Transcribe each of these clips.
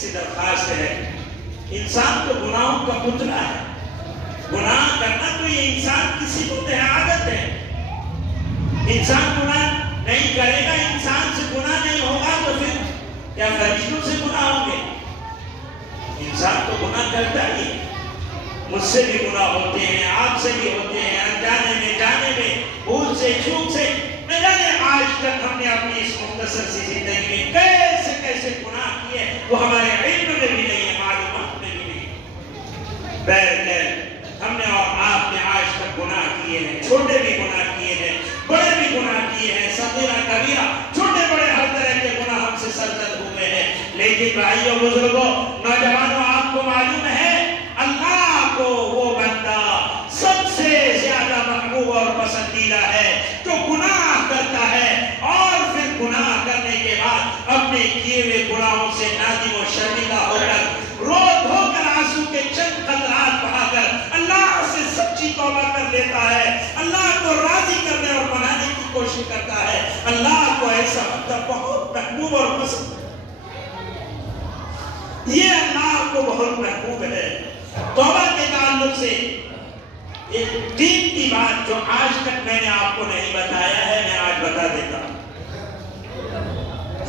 سے درخواست ہے، انسان تو گناہوں کا پتلا ہے، گناہ کرنا تو یہ انسان کی صفت ہے، عادت ہے۔ انسان گناہ نہیں کرے گا، انسان سے گناہ نہیں ہوگا تو پھر کیا فرشتوں سے گناہ ہوں گے؟ انسان تو گناہ کرتا ہی ہے، مجھ سے بھی گناہ ہوتے ہیں، آپ سے بھی ہوتے ہیں، انجانے میں جانے میں، بھول سے چوک سے، نہ جانے آج تک ہم نے اپنی اس مختصر سی زندگی میں کیسے کیسے گناہ کیے وہ ہمارے علم میں بھی نہیں ہے، معلومات میں بھی نہیں۔ بہرکیف ہم نے اور آپ نے آج تک گناہ کیے ہیں، چھوٹے بھی گناہ کیے ہیں، بڑے بھی گناہ کیے ہیں، صغیرہ کبیرہ، چھوٹے بڑے ہر طرح کے گناہ ہم سے سرزد ہوئے ہیں۔ لیکن بھائیوں بزرگوں نوجوانوں آپ کو معلوم ہے اللہ کو وہ بندہ سب سے زیادہ محبوب اور پسندیدہ ہے جو گناہ کرتا ہے اور پھر گناہ کرنے کے بعد اپنے کیے ہوئے گناہوں سے نادم و شرمندہ ہو کر رو دھو کر آنسو کے چند قطرات بہا کر اللہ سے سچی توبہ کر لیتا ہے، اللہ کو راضی کرنے اور منانے کی کوشش کرتا ہے۔ اللہ کو ایسا بندہ بہت محبوب اور پسند ہے، یہ اللہ کو بہت محبوب ہے۔ توبہ کے تعلق سے ایک دین کی بات جو آج تک میں نے آپ کو نہیں بتایا ہے، میں آج بتا دیتا ہوں۔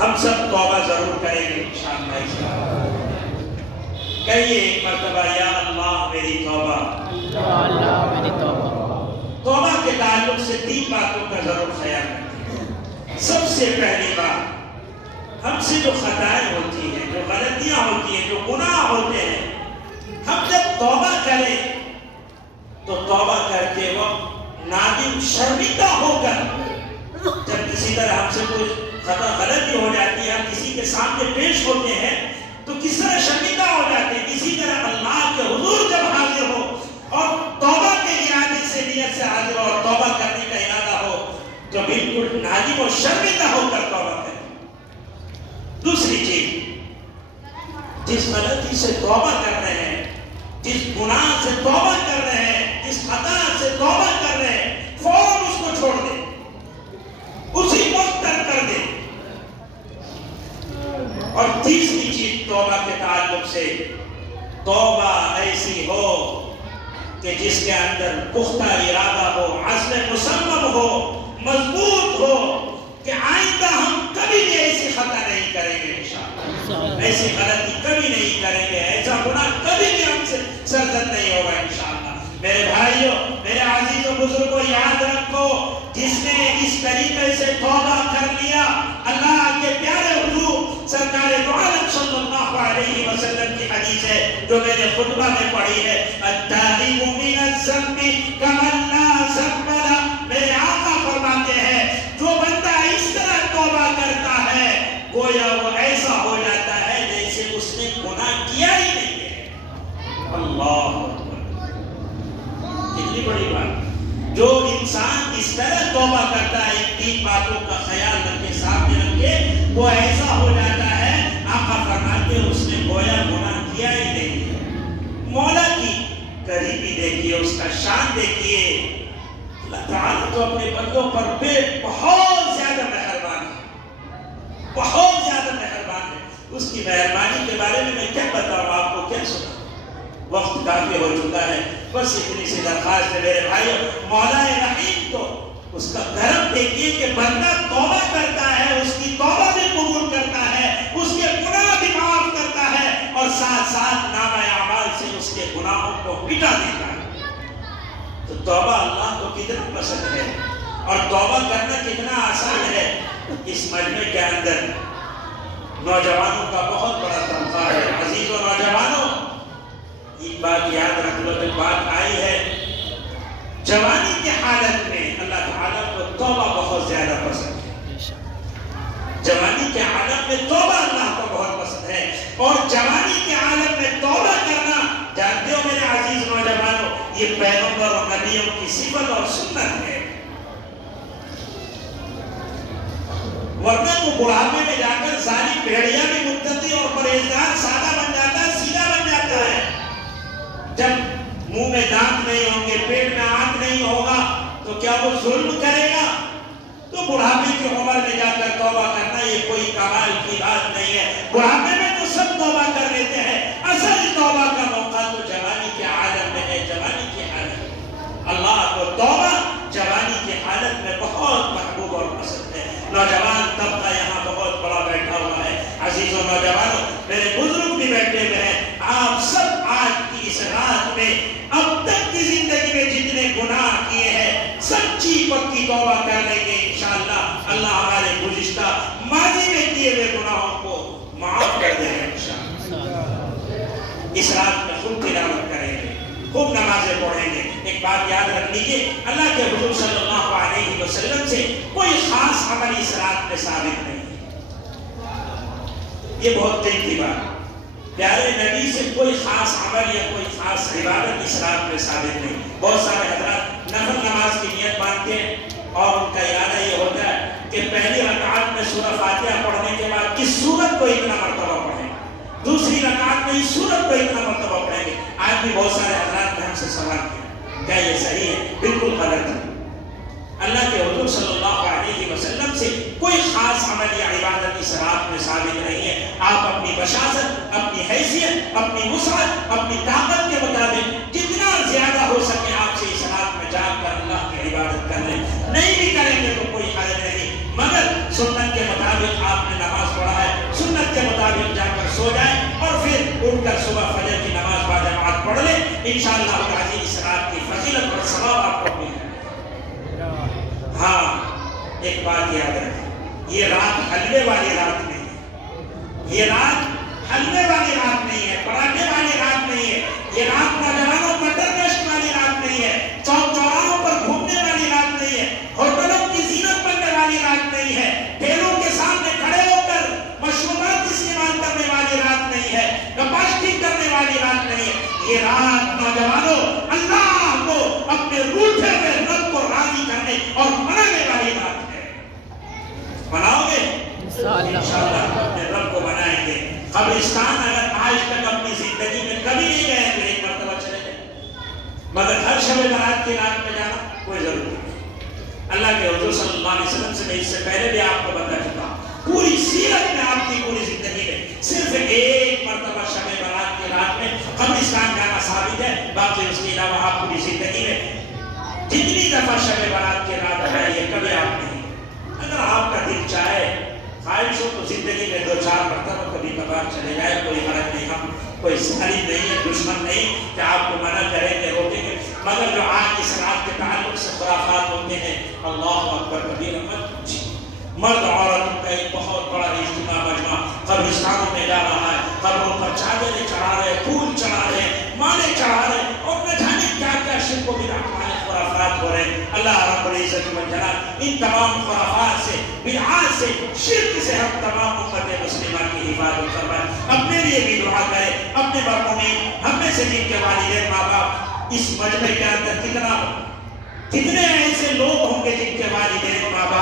ہم سب توبہ ضرور کریں گے انشاءاللہ۔ کہیے ایک مرتبہ یا اللہ میری توبہ، یا اللہ میری توبہ۔ توبہ کے تعلق سے 3 باتوں کا ضرور خیال رکھیں۔ سب سے پہلی بات، ہم سے جو خطائیں ہوتی ہیں، جو غلطیاں ہوتی ہیں، جو گناہ ہوتے ہیں، ہم جب توبہ کریں تو توبہ کرتے وقت نادم شرمندہ ہو کر، جب کسی طرح ہم سے کوئی خطا غلطی ہو جاتی ہے، ہم کسی کے سامنے پیش ہوتے ہیں تو کس طرح شرمندہ ہو جاتے ہیں، اسی طرح اللہ کے حضور جب حاضر ہو اور توبہ کے ارادے سے نیت سے حاضر ہو اور توبہ کرنے کا ارادہ ہو تو بالکل نادم و شرمندہ ہو کر توبہ کریں۔ دوسری چیز، جس غلطی سے توبہ کر رہے ہیں، جس گناہ سے توبہ کر رہے ہیں، جس خطا سے توبہ کر رہے ہیں، فوراً اس کو چھوڑ دیں، اسی وقت ترک کر دیں۔ اور تیسری چیز توبہ کے تعلق سے، توبہ ایسی ہو کہ جس کے اندر پختہ ارادہ ہو، عزم مصمم ہو، مضبوط ہو کہ آئندہ ہم کبھی بھی ایسی خطا نہیں کریں گے انشاءاللہ، ایسی غلطی کبھی نہیں کریں گے، ایسا گناہ کبھی بھی ہم سے سرزد نہیں ہوگا انشاءاللہ۔ میرے بھائیوں، میرے عزیز و بزرگوں، یاد رکھو جس نے اس طریقے سے توبہ کر لیا، اللہ کے پیارے حضور سرکار دو عالم صلی اللہ علیہ وسلم کی حدیث ہے جو میں نے خطبہ میں پڑھی ہے، التائب من الذنب کمن لا ذنب لہ۔ میرے آقا فرماتے ہیں جو بندہ اس طرح توبہ کرتا ہے گویا وہ ایسا ہو جاتا ہے جیسے اس نے گناہ کیا ہی نہیں ہے۔ اللہ اکبر، کتنی بڑی بات۔ جو انسان اس طرح توبہ کرتا ہے، ان 3 باتوں کا خیال رکھے، سامنے رکھے، وہ ایسا ہو جاتا ہے آقا فرماتے ہیں اس نے گویا گناہ کیا ہی نہیں ہے۔ مولا کی قریبی دیکھیے، اس کا شان دیکھیے، اللہ تعالیٰ تو اپنے بندوں پر بہت زیادہ مہربان ہے، بہت زیادہ مہربان ہے۔ اس کی مہربانی کے بارے میں کیا بتاؤں آپ کو، کیا سنا، وقت کافی ہو چکا ہے۔ بس اتنی سی درخواست ہے میرے بھائیوں، مولا رحیم تو اس کا کرم دیکھیے کہ بندہ توبہ کرتا ہے، اس کی توبہ بھی قبول کرتا ہے، اس کے گناہ بھی معاف کرتا ہے اور ساتھ ساتھ نامہ اعمال سے اس کے گناہوں کو مٹا دیتا ہے۔ تو توبہ اللہ کو کتنا پسند ہے اور توبہ کرنا کتنا آسان ہے۔ اس مجمع کے اندر نوجوانوں کا بہت بڑا طبقہ ہے۔ عزیز و نوجوانوں، ایک بات یاد رکھ لو، ایک بات آئی ہے، جوانی کی حالت میں اللہ تعالیٰ کو توبہ بہت زیادہ پسند ہے۔ جوانی کے عالم میں توبہ اللہ کو بہت پسند ہے، اور جوانی کے عالم میں توبہ کرنا، جانتے ہو میرے عزیز نوجوانوں، یہ پیغمبر اور نبیوں کی صفت اور سنت ہے۔ ورنہ تو بڑھاپے میں جا کر ساری بھیڑیا بھی متقی اور پرہیزگار سادہ بن جاتا ہے، سیدھا بن جاتا ہے۔ جب منہ میں دانت نہیں ہوں گے، پیٹ میں آنکھ نہیں ہوگا تو کیا وہ ظلم کرے گا؟ تو بڑھاپے کی عمر میں جا کر توبہ کرنا یہ کوئی کمال کی بات نہیں ہے۔ بڑھاپے میں تو سب توبہ کر آپ سب آج کی اس رات میں اب تک کی زندگی میں جتنے گناہ کیے ہیں سچی پکی توبہ کر لیں گے انشاءاللہ اللہ ہمارے گزشتہ ماضی میں کیے ہوئے گناہوں کو معاف کر دے گا انشاءاللہ۔ اس رات میں خوب تلاوت کریں گے، خوب نمازیں پڑھیں گے۔ ایک بات یاد رکھ لیجیے، اللہ کے حضور صلی اللہ علیہ وسلم سے کوئی خاص عمل اس رات میں ثابت نہیں ہے، یہ بہت دل کی بات۔ پیارے نبی سے کوئی خاص عمل یا کوئی خاص عبادت اس رات میں ثابت نہیں۔ بہت سارے حضرات نفل نماز کی نیت باندھتے ہیں اور ان کا ارادہ یہ ہوتا ہے کہ پہلی رکعت میں سورہ فاتحہ پڑھنے کے بعد اس سورت کو اتنا مرتبہ پڑھیں، دوسری رکعت میں اس سورت کو اتنا مرتبہ پڑھیں گے۔ آج بھی بہت سارے حضرات نے ہم سے سوال کیا، کیا یہ صحیح ہے؟ بالکل غلط ہے۔ اللہ کے حضور صلی اللہ علیہ وسلم سے کوئی خاص عمل یا عبادت اس رات میں ثابت نہیں ہے۔ آپ اپنی بشاشت، اپنی حیثیت، اپنی وسعت، اپنی طاقت کے مطابق جتنا زیادہ ہو سکے آپ سے اس رات میں جاگ کر اللہ کی عبادت کر لیں۔ نہیں بھی کریں گے تو کوئی حرج نہیں، مگر سنت کے مطابق آپ نے نماز پڑھا ہے، سنت کے مطابق جا کر سو جائیں اور پھر اٹھ کر صبح فجر کی نماز باجماعت پڑھ لیں۔ انشاءاللہ العزیز اس رات کی فضیلت اور ثواب آپ کو ملے گا۔ ہاں ایک بات یاد رکھیں، یہ رات حلوے والی رات نہیں ہے، یہ رات حلوے والی رات نہیں ہے، پراٹھے والی رات نہیں ہے، یہ رات نوجوانوں مٹر گشت والی رات نہیں ہے، چوک چوراہوں پر گھومنے والی رات نہیں ہے، ہوٹلوں کی زینت بننے والی رات نہیں ہے، ٹھیلوں کے سامنے کھڑے ہو کر مشروبات استعمال کرنے والی رات نہیں ہے، کپاشٹی کرنے والی رات نہیں ہے۔ یہ رات نوجوانوں اللہ کو اپنے روٹھے ہوئے رب کو راضی کرنے اور منانے والی رات ہے۔ مناؤ گے؟ انشاءاللہ اپنے رب کو منائیں گے۔ قبرستان اگر آج تک اپنی زندگی میں کبھی نہیں گئے تو ایک مرتبہ چلے گئے، مگر ہر شب برات کی رات میں جانا کوئی ضروری نہیں۔ اللہ کے حضور صلی اللہ علیہ وسلم سے میں اس سے پہلے بھی آپ کو بتا چکا ہوں، پوری سیرت میں آپ کی پوری زندگی میں صرف ایک مرتبہ شب برات کی رات میں قبرستان جانا ثابت ہے، باقی اس کے علاوہ آپ پوری زندگی میں جتنی دفعہ شب برات کی رات ہے یہ کبھی آپ نہیں۔ اگر آپ کا دل چاہے خواہش ہو تو زندگی میں 2-4 مرتبہ کبھی کبھار چلے جائے، کوئی حرج نہیں، ہم کوئی ظالم نہیں ہے، دشمن نہیں کہ آپ کو منع کریں گے روکیں گے، مگر جو آج اس رات کے تعلق سے خرافات ہوتے ہیں اللہ اکبر کبیر مت پوچھیے۔ مرد عورتوں کا ایک بہت بڑا اجتماع مجمع قبرستانوں میں جا رہا ہے، قبروں پر چادریں چڑھا رہے، پھول چڑھا رہے، مالے چڑھا رہے اور نہ جانے کیا کیا شرک و بدعت والے خرافات ہو رہے ہیں۔ اللہ رب العزت والجلال ان تمام خرافات سے، بدعات سے، شرک سے ہم تمام امت مسلمہ کی حفاظت فرمائے۔ اپنے لیے بھی دعا کرے، اپنے مرحومین ہم میں سے جن کے والدین ماں باپ اس مجمع کے اندر کتنے ایسے لوگ ہوں گے جن کے والدین ماں باپ